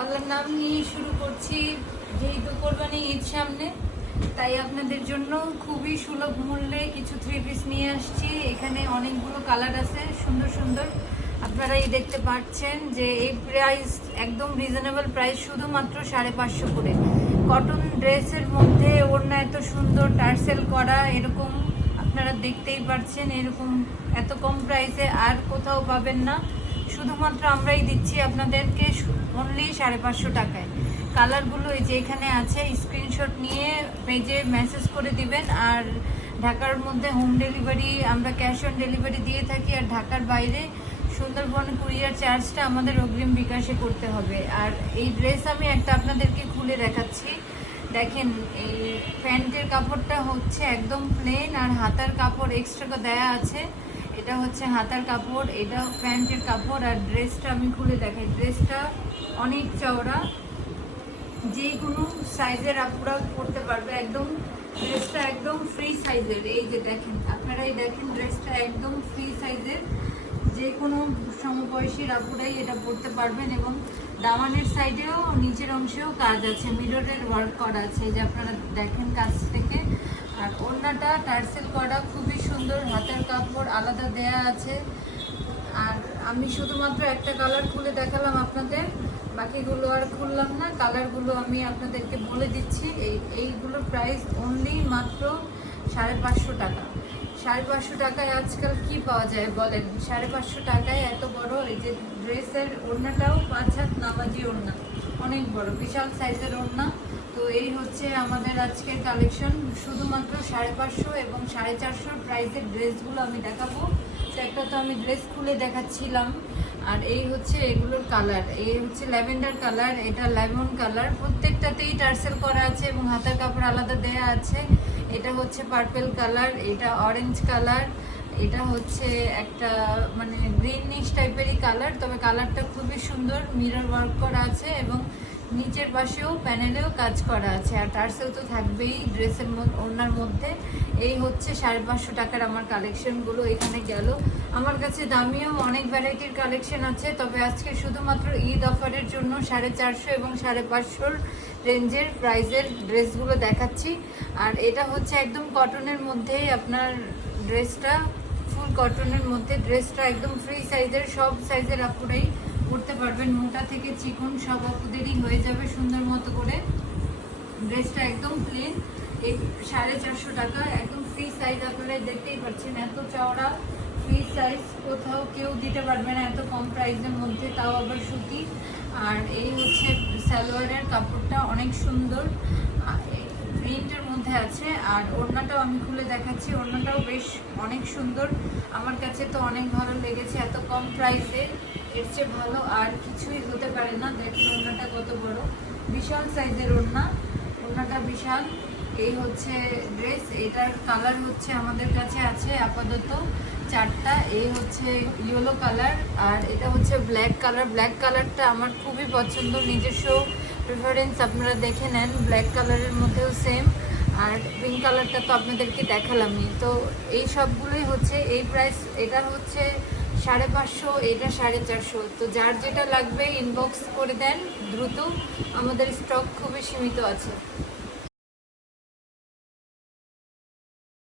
আল্লাহর নাম নিয়ে শুরু করছি যেহেতু কোরবানি ঈদ সামনে, তাই আপনাদের জন্য খুবই সুলভ মূল্যে কিছু থ্রি পিস নিয়ে আসছি। এখানে অনেকগুলো কালার আছে, সুন্দর সুন্দর। আপনারা এই দেখতে পাচ্ছেন যে এই প্রাইস একদম রিজনেবল প্রাইস শুধুমাত্র সাড়ে পাঁচশো করে। কটন ড্রেসের মধ্যে ওড়না এত সুন্দর, টার্সেল করা, এরকম আপনারা দেখতেই পাচ্ছেন, এরকম এত কম প্রাইসে আর কোথাও পাবেন না। শুধুমাত্র আমরাই দিচ্ছি আপনাদেরকে অনলি সাড়ে পাঁচশো টাকায়। কালারগুলো এই যে এখানে আছে স্ক্রিনশট নিয়ে পেজে মেসেজ করে দিবেন। আর ঢাকার মধ্যে হোম ডেলিভারি আমরা ক্যাশ অন ডেলিভারি দিয়ে থাকি। আর ঢাকার বাইরে সুন্দরবন কুরিয়ার চার্জটা আমাদের অগ্রিম বিকাশে করতে হবে। আর এই ড্রেস আমি একটা আপনাদেরকে খুলে দেখাচ্ছি। দেখেন, এই প্যান্টের কাপড়টা হচ্ছে একদম প্লেন আর হাতার কাপড় এক্সট্রা দেয়া আছে। এটা হচ্ছে হাতার কাপড়, এটা প্যান্টের কাপড় আর ড্রেসটা আমি খুলে দেখাই। ড্রেসটা অনেক চওড়া যে কোনো সাইজের আপুরা পরতে পারবে। একদম ড্রেসটা একদম ফ্রি সাইজের এই যে দেখেন, আপনারাই দেখেন ড্রেসটা একদম ফ্রি সাইজের যে কোনো সমবয়সীর আপুরাই এটা পরতে পারবেন এবং দামানের সাইডেও নিচের অংশেও কাজ আছে। মিররের ওয়ার্ক করা আছে। যে আপনারা দেখেন কাজ থেকে। আর ওড়নাটা টার্সেল করা খুবই সুন্দর, হাতের কাপড় আলাদা দেয়া আছে। আর আমি শুধুমাত্র একটা কালার খুলে দেখালাম আপনাদের, বাকিগুলো আর খুললাম না কালারগুলো আমি আপনাদেরকে বলে দিচ্ছি। এই, এইগুলোর প্রাইস অনলি মাত্র সাড়ে পাঁচশো টাকা। সাড়ে পাঁচশো টাকায় আজকাল কি পাওয়া যায় বলেন? সাড়ে পাঁচশো টাকায় এত বড় এই যে ড্রেসের ওড়নাটাও পাঁচ হাত নামাজি ওড়না, অনেক বড়, বিশাল সাইজের ওড়না। এই হচ্ছে আমাদের আজকের কালেকশন শুধুমাত্র সাড়ে পাঁচশো এবং সাড়ে চারশোর প্রাইসের ড্রেসগুলো আমি দেখাবো। তো একটা তো আমি ড্রেস খুলে দেখাচ্ছিলাম। আর এই হচ্ছে এগুলোর কালার এই হচ্ছে ল্যাভেন্ডার কালার এটা লেমন কালার প্রত্যেকটাতেই টার্সেল করা আছে এবং হাতের কাপড় আলাদা দেয়া আছে। এটা হচ্ছে পার্পেল কালার এটা অরেঞ্জ কালার এটা হচ্ছে একটা মানে গ্রিনিশ টাইপেরই কালার তবে কালারটা খুবই সুন্দর মিরর ওয়ার্ক করা আছে এবং নিচের পাশেও প্যানেলেও কাজ করা আছে, আর টার্সেল তো থাকবেই ড্রেসের ওনার মধ্যে। এই হচ্ছে সাড়ে পাঁচশো টাকার আমার কালেকশনগুলো এখানে গেল। আমার কাছে দামিও অনেক ভ্যারাইটির কালেকশন আছে, তবে আজকে শুধুমাত্র ঈদ অফারের জন্য সাড়ে চারশো এবং সাড়ে পাঁচশোর রেঞ্জের প্রাইজের ড্রেসগুলো দেখাচ্ছি। আর এটা হচ্ছে একদম কটনের মধ্যেই আপনার ড্রেসটা ফুল কটনের মধ্যে ড্রেসটা একদম ফ্রি সাইজের সব সাইজের আপুরাই পরতে পারবেন। মোটা থেকে চিকন সব আপুদেরই হয়ে যাবে সুন্দর মতো করে। ড্রেসটা একদম প্লেন সাড়ে চারশো টাকা, একদম ফ্রি সাইজ আপনারা দেখতেই পাচ্ছেন। এত চওড়া ফ্রি সাইজ কোথাও কেউ দিতে পারবে না এত কম প্রাইসের মধ্যে, তাও আবার সুতি। আর এই হচ্ছে সালোয়ারের কাপড়টা অনেক সুন্দর। প্রিন্টের মধ্যে আছে, আর ওড়নাটাও আমি খুলে দেখাচ্ছি। ওড়নাটাও বেশ অনেক সুন্দর। আমার কাছে তো অনেক ভালো লেগেছে, এত কম প্রাইসে এর চেয়ে ভালো আর কিছুই হতে পারে না। দেখুন ওড়নাটা কত বড়। বিশাল সাইজের ওড়না। ওড়নাটা বিশাল। এই হচ্ছে ড্রেস এটার কালার হচ্ছে আমাদের কাছে আছে আপাতত চারটা। এই হচ্ছে ইয়েলো কালার আর এটা হচ্ছে ব্ল্যাক কালার ব্ল্যাক কালারটা আমার খুবই পছন্দ। নিজস্ব প্রিফারেন্স আপনারা দেখে নেন। ব্ল্যাক কালারের মধ্যেও সেম আর পিঙ্ক কালারটা তো আপনাদেরকে দেখালামই। তো এই সবগুলোই হচ্ছে, এই প্রাইস এটা হচ্ছে সাড়ে পাঁচশো, এটা সাড়ে চারশো। তো যার যেটা লাগবে ইনবক্স করে দেন, দ্রুত আমাদের স্টক খুবই সীমিত আছে।